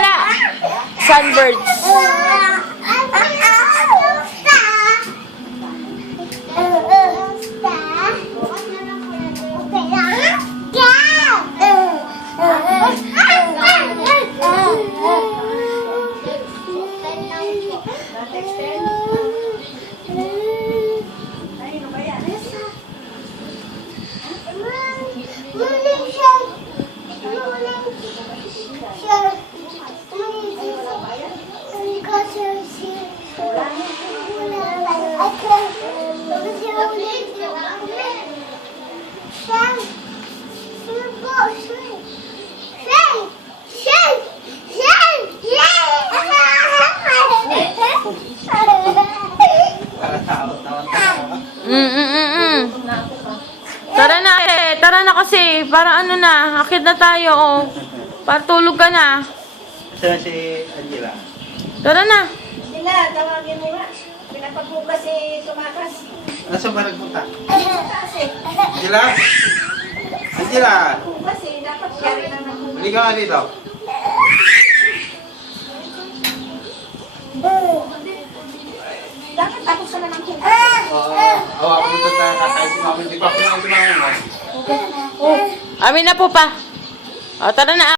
pala. Sunbirds. Tara na tara na kasi, para ano na, akit na tayo, oh. Para tulog ka na. Saan si Angela? Tara na. Sila, tawagin mo nga. Pinapagbuka si Tumakas. Nasaan ba nagpunta? Tumakas eh. Angela? Angela! Bukas eh, dapat yari na nagbuka. Hindi ka nga dito. Dapat tapos ka na ng kumakas. Oo, ako dito tayo kakain si Mama. Hindi pa ako kumain si Mama. Amin na po pa. O, tara na.